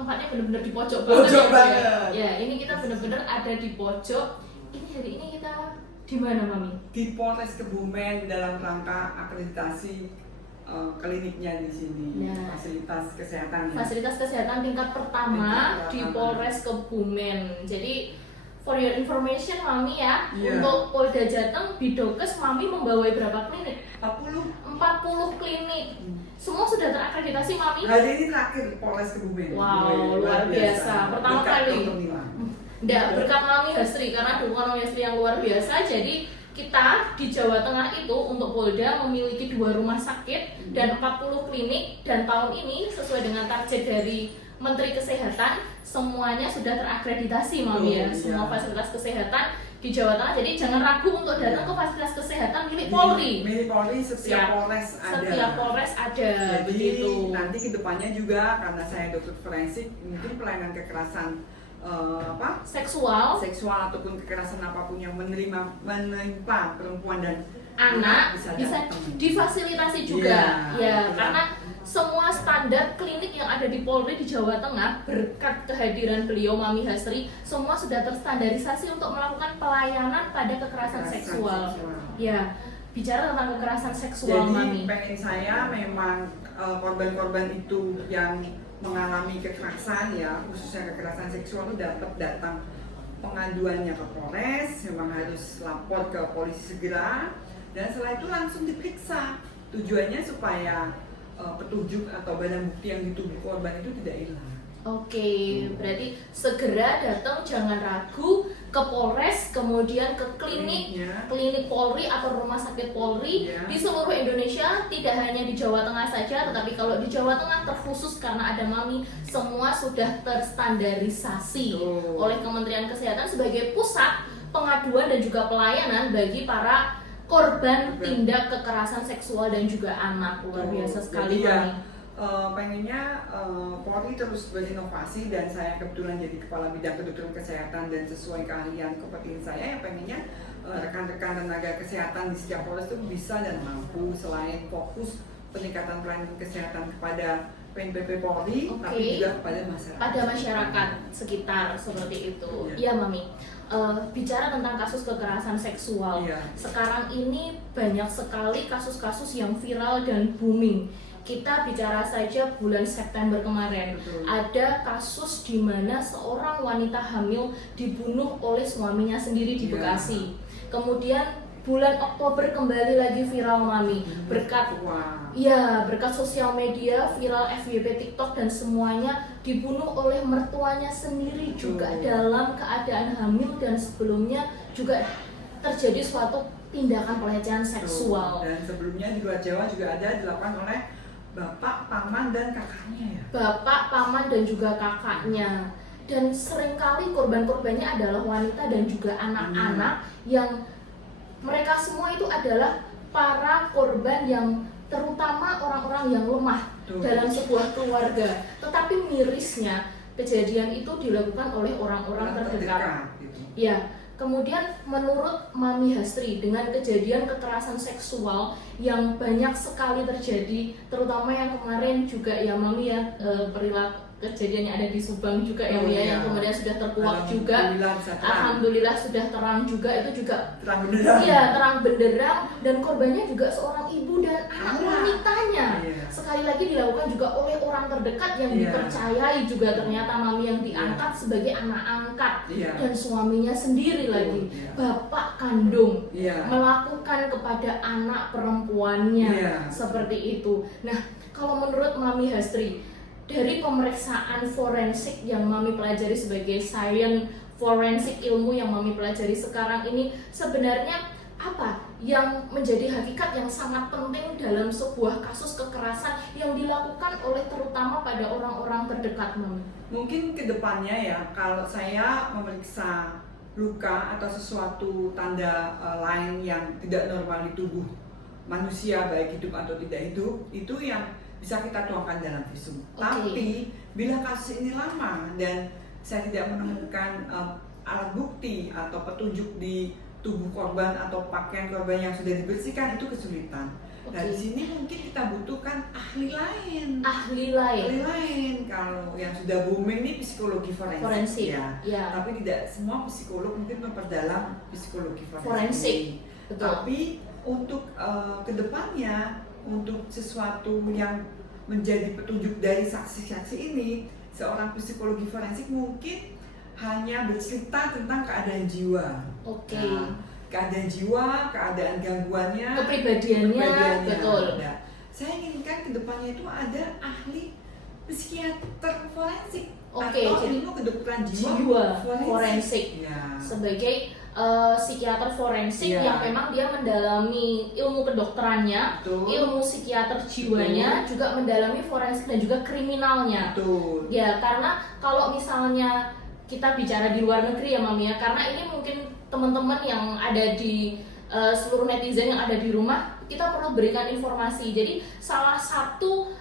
tempatnya benar-benar di pojok Pojok banget. banget. Ya, ini kita benar-benar ada di pojok. Ini hari ini kita di mana, Mami? Di Polres Kebumen dalam rangka akreditasi kliniknya di sini. Nah, fasilitas kesehatan. Fasilitas kesehatan tingkat pertama di Polres Kebumen. Jadi for your information, Mami ya, untuk Polda Jateng, Bidokes, Mami membawai berapa klinik? 40 klinik. Semua sudah terakreditasi, Mami? Hari ini terakhir Polres Kebumen. Wow, luar biasa. Pertama kali. Nggak berkat Mami Hasri, karena dukungan Mami Hasri yang luar biasa. Jadi kita di Jawa Tengah itu untuk Polda memiliki 2 rumah sakit dan 40 klinik, dan tahun ini sesuai dengan target dari Menteri Kesehatan semuanya sudah terakreditasi, Mami ya. Semua fasilitas kesehatan di Jawa Tengah. Jadi jangan ragu untuk datang ke fasilitas kesehatan milik Polri. Milik Polri setiap Polres ada. Setiap Polres ada. Jadi begitu. nanti kedepannya juga karena saya dokter forensik, mungkin pelayanan kekerasan seksual ataupun kekerasan apapun yang menimpa perempuan dan anak bisa difasilitasi juga. Ya, karena semua standar klinik yang ada di Polri di Jawa Tengah berkat kehadiran beliau Mami Hasri semua sudah terstandarisasi untuk melakukan pelayanan pada kekerasan seksual. Ya, bicara tentang kekerasan seksual, Jadi Mami. pengen saya memang korban-korban itu yang mengalami kekerasan ya, khususnya kekerasan seksual itu dapat datang pengaduannya ke Polres, memang harus lapor ke polisi segera, dan setelah itu langsung diperiksa. Tujuannya supaya petunjuk atau barang bukti yang di tubuh korban itu tidak hilang. Oke, berarti segera datang, jangan ragu ke Polres, kemudian ke klinik Polri atau rumah sakit Polri di seluruh Indonesia, tidak hanya di Jawa Tengah saja, tetapi kalau di Jawa Tengah terkhusus karena ada Mami, semua sudah terstandarisasi oleh Kementerian Kesehatan sebagai pusat pengaduan dan juga pelayanan bagi para korban tindak kekerasan seksual dan juga anak. Luar biasa sekali, Mami. Pengennya Polri terus berinovasi, dan saya kebetulan jadi kepala bidang kedokteran kesehatan dan sesuai keahlian kompetensi saya, yang pengennya rekan-rekan tenaga kesehatan di setiap Polres itu bisa dan mampu selain fokus peningkatan pelayanan kesehatan kepada PNPP Polri, tapi juga kepada masyarakat. Pada masyarakat sekitar seperti itu. Iya, Mami. Bicara tentang kasus kekerasan seksual, sekarang ini banyak sekali kasus-kasus yang viral dan booming. Kita bicara saja bulan September kemarin, ada kasus di mana seorang wanita hamil dibunuh oleh suaminya sendiri di Bekasi. Kemudian bulan Oktober kembali lagi viral, Mami, berkat sosial media, viral FYP, TikTok, dan semuanya dibunuh oleh mertuanya sendiri juga dalam keadaan hamil, dan sebelumnya juga terjadi suatu tindakan pelecehan seksual. Dan sebelumnya di luar Jawa juga ada dilakukan oleh bapak, paman, dan kakaknya ya. Bapak, paman, dan juga kakaknya. Dan seringkali korban-korbannya adalah wanita dan juga anak-anak yang mereka semua itu adalah para korban yang terutama orang-orang yang lemah dalam sebuah keluarga. Tetapi mirisnya kejadian itu dilakukan oleh orang-orang terdekat. Ya. Kemudian menurut Mami Hasri, dengan kejadian kekerasan seksual yang banyak sekali terjadi, terutama yang kemarin juga ya Mami ya, perilaku kejadiannya ada di Subang juga yang kemudian sudah terkuak juga. Alhamdulillah sudah terang juga, itu juga terang benderang, dan korbannya juga seorang ibu dan anak wanitanya. Sekali lagi dilakukan juga oleh orang terdekat yang dipercayai juga, ternyata Mami yang diangkat sebagai anak angkat dan suaminya sendiri lagi, bapak kandung, melakukan kepada anak perempuannya seperti itu. Nah, kalau menurut Mami Hasri, dari pemeriksaan forensik yang Mami pelajari sebagai science forensik, ilmu yang Mami pelajari sekarang ini, sebenarnya apa yang menjadi hakikat yang sangat penting dalam sebuah kasus kekerasan yang dilakukan oleh terutama pada orang-orang terdekat, Mami? Mungkin kedepannya ya, kalau saya memeriksa luka atau sesuatu tanda lain yang tidak normal di tubuh manusia, baik hidup atau tidak hidup, itu yang bisa kita tuangkan dalam visum. Tapi bila kasus ini lama dan saya tidak menemukan alat bukti atau petunjuk di tubuh korban atau pakaian korban yang sudah dibersihkan, itu kesulitan. Dan di sini mungkin kita butuhkan ahli lain. kalau yang sudah booming nih psikologi forensik, ya. Ya. Tapi tidak semua psikolog mungkin memperdalam psikologi Forensik. Betul. Tapi untuk kedepannya, untuk sesuatu yang menjadi petunjuk dari saksi-saksi ini, seorang psikologi forensik mungkin hanya bercerita tentang keadaan jiwa. Oke. Nah, keadaan jiwa, keadaan gangguannya, Kepribadiannya, betul. Nah, saya inginkan kedepannya itu ada ahli psikiater forensik. Oke, atau jadi ilmu kedokteran jiwa, jiwa forensik. Ya. Sebagai psikiater forensik Iya. yang memang dia mendalami ilmu kedokterannya, Betul. ilmu psikiater jiwanya, juga mendalami forensik dan juga kriminalnya. Betul. Ya, karena kalau misalnya kita bicara di luar negeri ya Mami ya, karena ini mungkin teman-teman yang ada di seluruh netizen yang ada di rumah, kita perlu berikan informasi. Jadi salah satu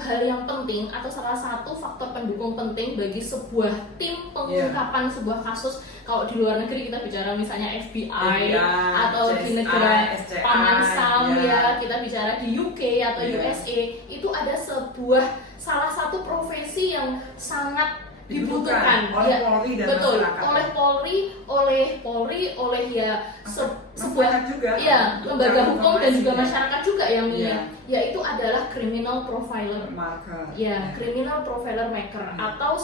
hal yang penting atau salah satu faktor pendukung penting bagi sebuah tim pengungkapan sebuah kasus, kalau di luar negeri kita bicara misalnya FBI atau di negara SCI, paman Sam ya. kita bicara di UK atau USA, itu ada salah satu profesi yang sangat dibutuhkan oleh Polri dan betul, masyarakat. oleh Polri, oleh ya sebuah juga, lembaga hukum dan juga masyarakat juga yang Iya. yaitu adalah criminal profiler. Marker. Ya, criminal profiler maker atau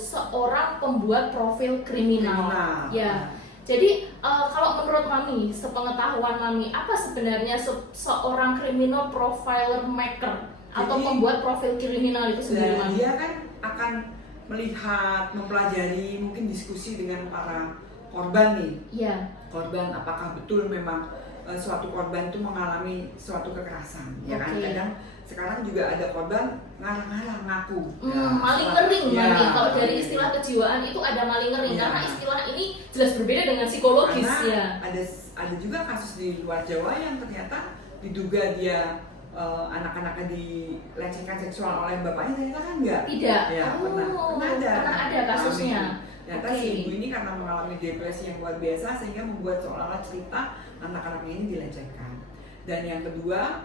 seorang pembuat profil kriminal. Ya. Jadi kalau menurut Mami, sepengetahuan Mami, apa sebenarnya seorang criminal profiler maker atau pembuat profil kriminal itu sendiri, Mami? Dia kan akan melihat, mempelajari, mungkin diskusi dengan para korban nih. Iya. Korban apakah betul memang suatu korban itu mengalami suatu kekerasan, ya kan? Kadang sekarang juga ada korban ngarang-ngarang ngaku. Maling ngering, Mami. Kalau dari istilah kejiwaan itu ada maling ngering, karena istilah ini jelas berbeda dengan psikologis. Karena ada juga kasus di luar Jawa yang ternyata diduga dia anak-anaknya dilecehkan seksual oleh bapaknya, ternyata kan enggak. Tidak. Ya, pernah ada kasusnya. Ternyata si ibu ini karena mengalami depresi yang luar biasa sehingga membuat seolah-olah cerita anak-anaknya ini dilecehkan. Dan yang kedua,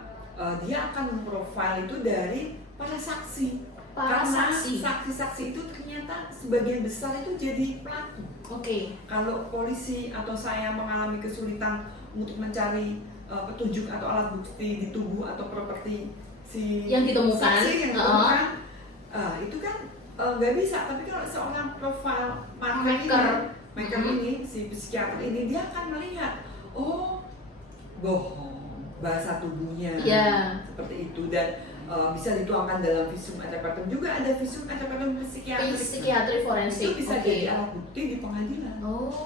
dia akan memprofil itu dari para saksi. Karena saksi-saksi itu ternyata sebagian besar itu jadi pelaku. Kalau polisi atau saya mengalami kesulitan untuk mencari petunjuk atau alat bukti di tubuh atau properti si yang ditemukan, saksi yang ditemukan, itu kan nggak bisa. Tapi kalau seorang profil maker ini, si psikiater ini, dia akan melihat, oh bohong, bahasa tubuhnya seperti itu, dan bisa dituangkan dalam visum et repertum. Juga ada visum et repertum psikiatri forensik. Itu bisa jadi alat bukti di pengadilan.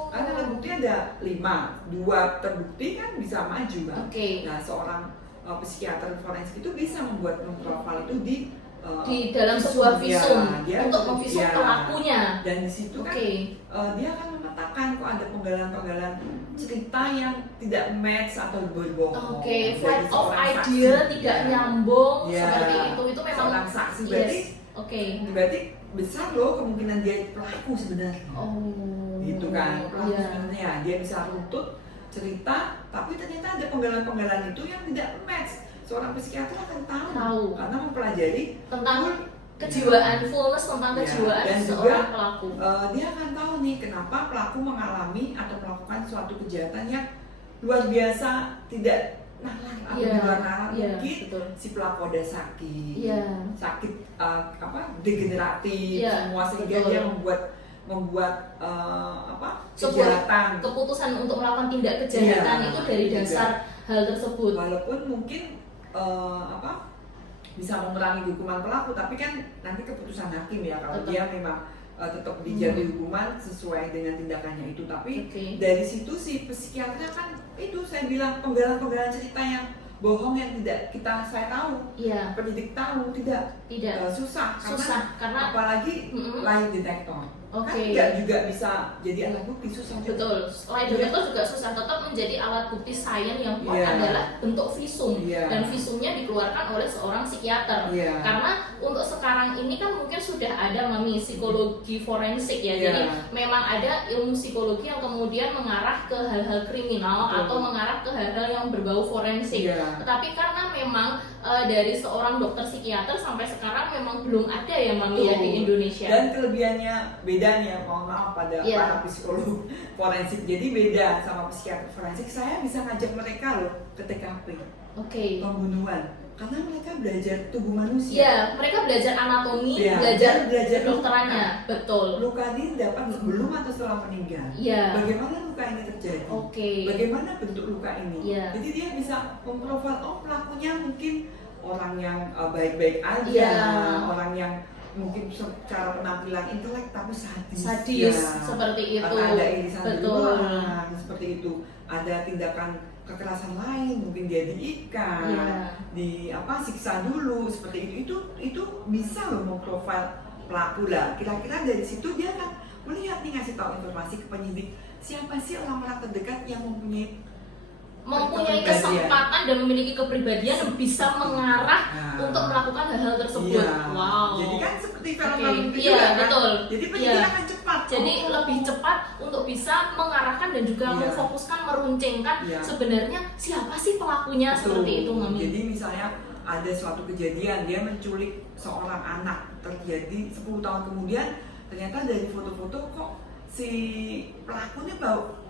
Karena alat bukti ada 5, 2 terbukti kan bisa maju kan. Nah, seorang psikiater forensik itu bisa memprofil itu di dalam sebuah visum untuk memvisum pelakunya. Dan di situ kan dia akan memetakan kok ada penggalan-penggalan cerita yang tidak match atau berbohong. Flight of idea tidak nyambung seperti itu. Itu memang seorang saksi berarti. Berarti besar loh kemungkinan dia pelaku sebenarnya. Gitu kan. Pelaku sebenarnya dia bisa runtut cerita, tapi ternyata ada penggalan-penggalan itu yang tidak match. Seorang psikiater akan tahu karena mempelajari tentang kejiwaan, fullness tentang kejiwaan dan seorang juga, pelaku. Dia akan tahu nih kenapa pelaku mengalami atau melakukan suatu kejahatan yang luar biasa, tidak nalar atau di luar nalar. Mungkin si pelaku ada sakit degeneratif semua, sehingga dia membuat kejahatan. Keputusan untuk melakukan tindak kejahatan itu dari dasar hal tersebut. Walaupun mungkin bisa mengurangi hukuman pelaku, tapi kan nanti keputusan hakim ya kalau dia memang tetap dijatuhi hukuman sesuai dengan tindakannya itu. Tapi dari situ si psikiater kan itu saya bilang penggalan-penggalan cerita yang bohong yang tidak saya tahu, penyidik tahu tidak susah karena apalagi lie detector. Kan nggak juga bisa jadi alat bukti, susah juga. Betul, lie detector juga susah, tetap menjadi alat bukti sains yang kuat adalah bentuk visum, dan visumnya dikeluarkan oleh seorang psikiater. Karena untuk sekarang ini kan mungkin sudah ada Mami psikologi forensik ya, jadi memang ada ilmu psikologi yang kemudian mengarah ke hal-hal kriminal atau mengarah ke hal-hal yang berbau forensik. Iya. Tetapi karena memang dari seorang dokter psikiater sampai sekarang memang belum ada ya Mami ya di Indonesia. Dan kelebihannya beda nih ya, mohon maaf pada Iya. para psikolog forensik. Jadi beda sama psikiater forensik, saya bisa ngajak mereka loh ke TKP Oke. pembunuhan, karena mereka belajar tubuh manusia. Iya, mereka belajar anatomi, Iya, belajar belajar kedokterannya, betul. Luka ini dapat sebelum atau setelah meninggal. Iya. Bagaimana luka ini terjadi? Oke. Bagaimana bentuk luka ini? Iya. Jadi dia bisa memprofil, oh pelakunya mungkin orang yang baik-baik aja, Iya. orang yang mungkin secara penampilan intelek tapi sadis. Sadis, Ya. seperti itu. Karena ada irisan di Betul. luar, seperti itu. Ada tindakan kekerasan lain, mungkin dia diikat, Iya. siksa dulu, seperti itu bisa loh memprofil pelaku lah. Kira-kira dari situ dia akan melihat nih, ngasih tahu informasi ke penyidik siapa sih orang-orang terdekat yang mempunyai kesempatan dan memiliki kepribadian yang bisa mengarah Nah. untuk melakukan hal-hal tersebut. Iya. Wow. Jadi kan seperti film Oke. itu Iya, juga kan. betul. Jadi penyidik Iya. akan cepat. Jadi lebih cepat untuk bisa mengarahkan dan juga Iya. memfokuskan, meruncingkan Iya. sebenarnya siapa sih pelakunya. Betul. Seperti itu Mami. Jadi misalnya ada suatu kejadian dia menculik seorang anak, terjadi 10 tahun kemudian ternyata dari foto-foto kok si pelakunya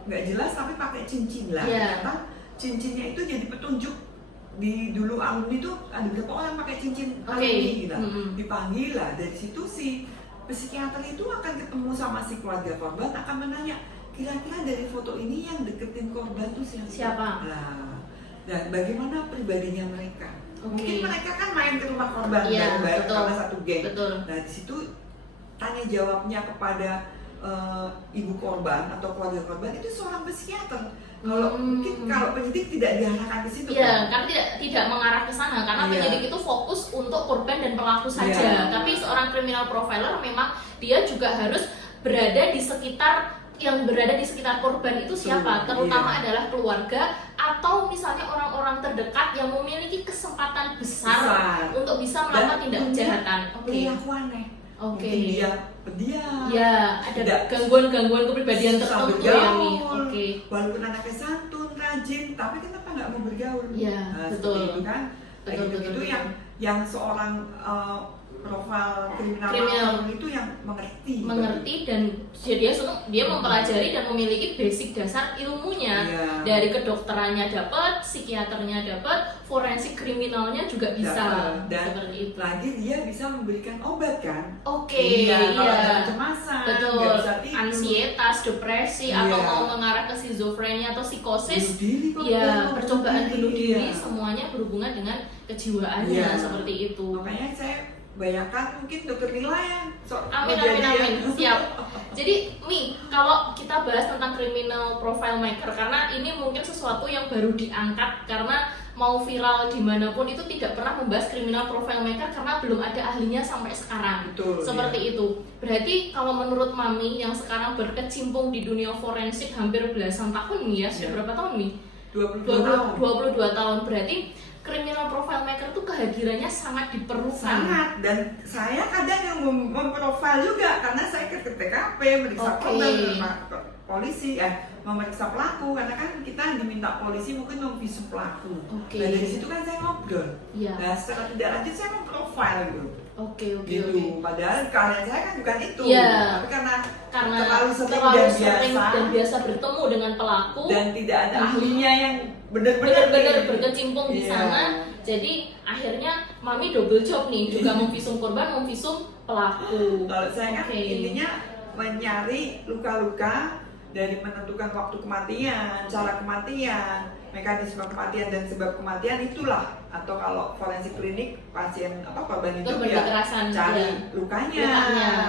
nggak jelas tapi pakai cincin lah. Iya. Ternyata cincinnya itu jadi petunjuk. Di dulu alumni itu ada beberapa orang pakai cincin Oke. alumni gitu. Dipanggil lah, dari situ si psikiater itu akan ketemu sama si keluarga korban, akan menanya kira-kira dari foto ini yang deketin korban tuh siapa? Nah, dan bagaimana pribadinya mereka? Oke. Mungkin mereka kan main ke rumah korban Iya, bareng-bareng betul. karena satu geng. Betul. Nah di situ tanya jawabnya kepada ibu korban atau keluarga korban itu seorang psikiater. Kalau mungkin kalau penyidik tidak diarahkan ke situ. Iya, karena tidak mengarah ke sana karena Iya. penyidik itu fokus untuk korban dan pelaku saja. Iya. Tapi seorang criminal profiler memang dia juga harus berada di sekitar korban itu siapa, terutama Iya. adalah keluarga atau misalnya orang-orang terdekat yang memiliki kesempatan besar untuk bisa melakukan tindak kejahatan. Oke. Perilaku aneh. Oke. Mungkin dia pendiam. Ya, ada Tidak gangguan-gangguan kepribadian susah tertentu ya, Mi. bergaul. Oke. Walaupun anaknya santun, rajin, tapi kenapa nggak mau bergaul? Iya, Nah, betul. seperti itu kan. Kayak Betul, gitu-gitu betul. yang seorang profil kriminal itu yang mengerti dan dia mempelajari dan memiliki basic dasar ilmunya. Iya. Dari kedokterannya dapat, psikiaternya dapat, forensik kriminalnya juga bisa. Dan seperti itu. lagi dia bisa memberikan obat kan. Oke, Kalau ada iya. kecemasan, Betul. nggak bisa tidur, Ansietas, depresi, Iya. atau mau mengarah ke schizofrenia atau psikosis. bunuh diri, kok, Iya, bunuh percobaan bunuh diri iya. semuanya berhubungan dengan kejiwaannya Iya. seperti itu. Makanya saya bayangkan mungkin dokter Lila yang Amin. Siap. Jadi Mi, kalau kita bahas tentang criminal profile maker, karena ini mungkin sesuatu yang baru diangkat karena mau viral dimanapun itu tidak pernah membahas criminal profile maker karena belum ada ahlinya sampai sekarang. Betul, Seperti iya. itu. Berarti kalau menurut Mami yang sekarang berkecimpung di dunia forensik hampir belasan tahun Mi ya, sudah Iya. berapa tahun Mi? 22 tahun. 22 tahun. Berarti criminal profile maker itu kehadirannya sangat diperlukan. Sangat, dan saya kadang yang memprofil juga karena saya ke TKP meriksa Oke. korban, polisi, memeriksa pelaku, karena kan kita diminta polisi mungkin memvisum pelaku. Oke. Nah dari situ kan saya ngobrol. Iya. Nah secara tidak lanjut saya memprofil gitu. Oke. Gitu. Padahal karya saya kan bukan itu. Iya. Tapi karena terlalu sering sering dan biasa dan biasa bertemu dengan pelaku dan tidak ada ahlinya yang benar-benar benar-benar berkecimpung di Iya. sana. Jadi akhirnya Mami double job nih, juga memvisum korban, memvisum pelaku. Kalau saya kan Oke. intinya mencari luka-luka dari menentukan waktu kematian, cara kematian, mekanisme kematian dan sebab kematian itulah. Atau kalau forensik klinik pasien korban itu Korban ya kekerasan, cari ya. lukanya,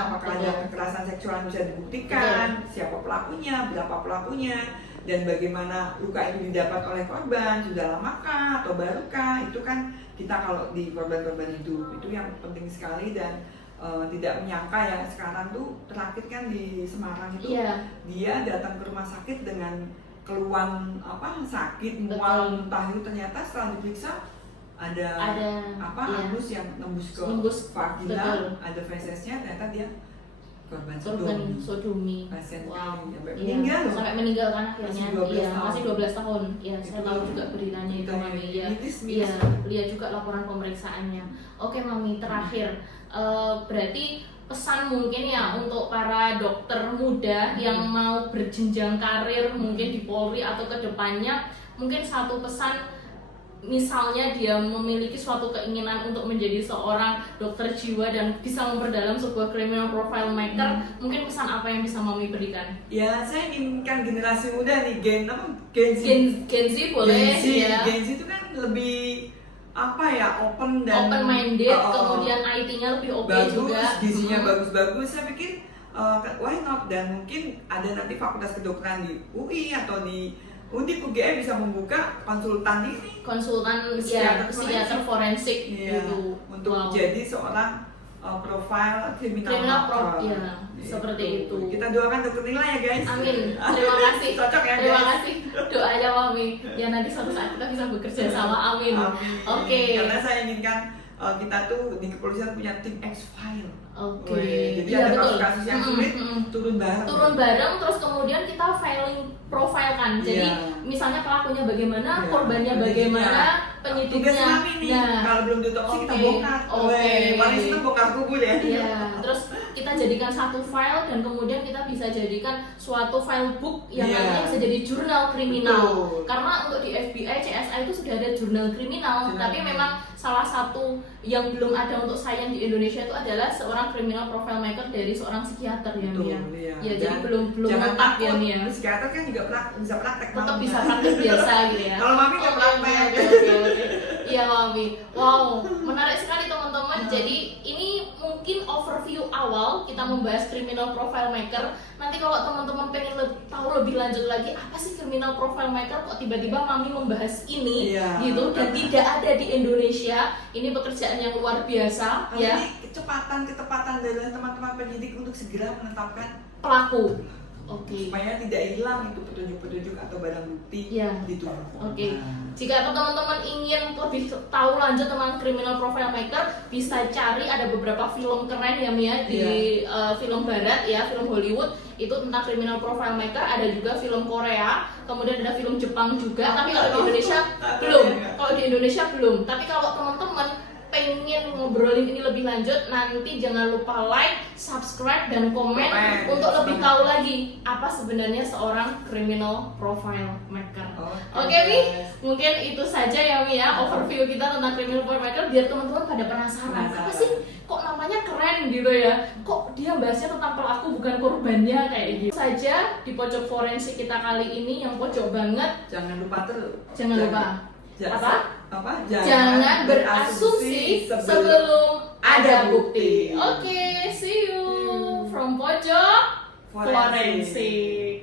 apakah betul. ada kekerasan seksual yang bisa dibuktikan, siapa pelakunya, berapa pelakunya, dan bagaimana luka itu didapat oleh korban, sudah lamakah atau barukah, itu kan kita kalau di korban-korban itu yang penting sekali. Dan tidak menyangka ya sekarang tuh terakhir kan di Semarang itu Iya. dia datang ke rumah sakit dengan keluhan sakit, mual, muntah itu, ternyata setelah diperiksa ada iya. anus yang nembus ke Nembus, vagina, betul. ada fesesnya, ternyata dia korban korban sodomi. sodomi. Pasien Wow. kami sampai Iya, meninggal loh. sampai meninggal kan akhirnya. Masih 12 Iya, tahun. masih 12 tahun. Iya, saya Itu tahu juga beritanya itu beritanya Mami. Iya. miris. Iya, lihat juga laporan pemeriksaannya. Oke Mami, terakhir berarti pesan mungkin ya untuk para dokter muda yang mau berjenjang karir mungkin di Polri atau kedepannya, mungkin satu pesan, misalnya dia memiliki suatu keinginan untuk menjadi seorang dokter jiwa dan bisa memperdalam sebuah criminal profile maker, mungkin pesan apa yang bisa Mami berikan? Ya, saya inginkan generasi muda nih, Gen Z. Gen Z boleh ya. Gen Z itu kan lebih apa ya, open dan Open minded, kemudian IT-nya lebih oke bagus, juga. gizinya bagus-bagus. Saya pikir why not, dan mungkin ada nanti fakultas kedokteran di UI atau di Undip UGM bisa membuka konsultan ini, Konsultan ya, psikiater forensik iya, gitu. untuk Wow. jadi seorang profile kriminal ya, seperti itu. Kita doakan dokter Nila ya guys. Amin. Terima kasih. Cocok ya Terima guys. kasih doanya Mami. Ya nanti suatu saat kita bisa bekerja sama. Amin. Amin. Oke. Karena saya inginkan kita tuh di kepolisian punya tim X-File. Oke. Jadi Iya, ada betul. kasus-kasus yang sulit turun bareng. Turun bareng, terus kemudian kita filing profile kan. Jadi Iya. misalnya pelakunya bagaimana, Iya, korbannya bagaimana, penyidiknya. Tugas kami nih, kalau belum diotopsi kita oke, bongkar. oke. Paling itu bongkar kubur ya. Iya, terus kita jadikan satu file dan kemudian kita bisa jadikan suatu file book yang Iya. nantinya bisa jadi jurnal kriminal. Betul. Karena untuk di FBI, CSI itu sudah ada jurnal kriminal, Jurnal tapi kriminal. memang salah satu yang belum ada untuk saya di Indonesia itu adalah seorang criminal profile maker dari seorang psikiater ya Betul, Mia. iya. Ya, jadi Dan belum jangan lengkap ya takut, Mia. psikiater kan juga bisa praktek. Tetap Mami. bisa praktek biasa gitu ya. Kalau Mami nggak Oke, praktek. oke. Iya Mami. Wow, menarik sekali teman-teman. Jadi ini mungkin overview awal kita membahas criminal profile maker. Nanti kalau teman-teman pengen tahu lebih lanjut lagi apa sih criminal profile maker, kok tiba-tiba Mami membahas ini Iya, gitu dan karena- tidak ada di Indonesia. Ini pekerjaan yang luar biasa Kalau ya. ini ketepatan dari teman-teman penyidik untuk segera menetapkan Pelaku. Oke. supaya tidak hilang itu petunjuk-petunjuk atau barang bukti Iya. di tubuh korban. Oke. Jika teman-teman ingin lebih tahu lanjut tentang criminal profile maker, bisa cari ada beberapa film keren ya Mia di film barat ya, film Hollywood itu tentang criminal profile maker. Ada juga film Korea, kemudian ada film Jepang juga. Tapi kalau di Indonesia belum. Kalau di Indonesia belum. Tapi kalau teman-teman pengen ngobrolin ini lebih lanjut, nanti jangan lupa like, subscribe, dan komen untuk lebih tahu lagi apa sebenarnya seorang criminal profile maker. Oke Mi, mungkin itu saja ya Mi ya overview kita tentang criminal profile maker biar teman-teman pada penasaran apa sih kok namanya keren gitu ya, kok dia bahasnya tentang pelaku bukan korbannya kayak gitu. Saja di pojok forensik kita kali ini yang pojok banget. Jangan lupa Jangan lupa apa? Jangan berasumsi sebelum ada bukti. Oke, see you from pojok forensik.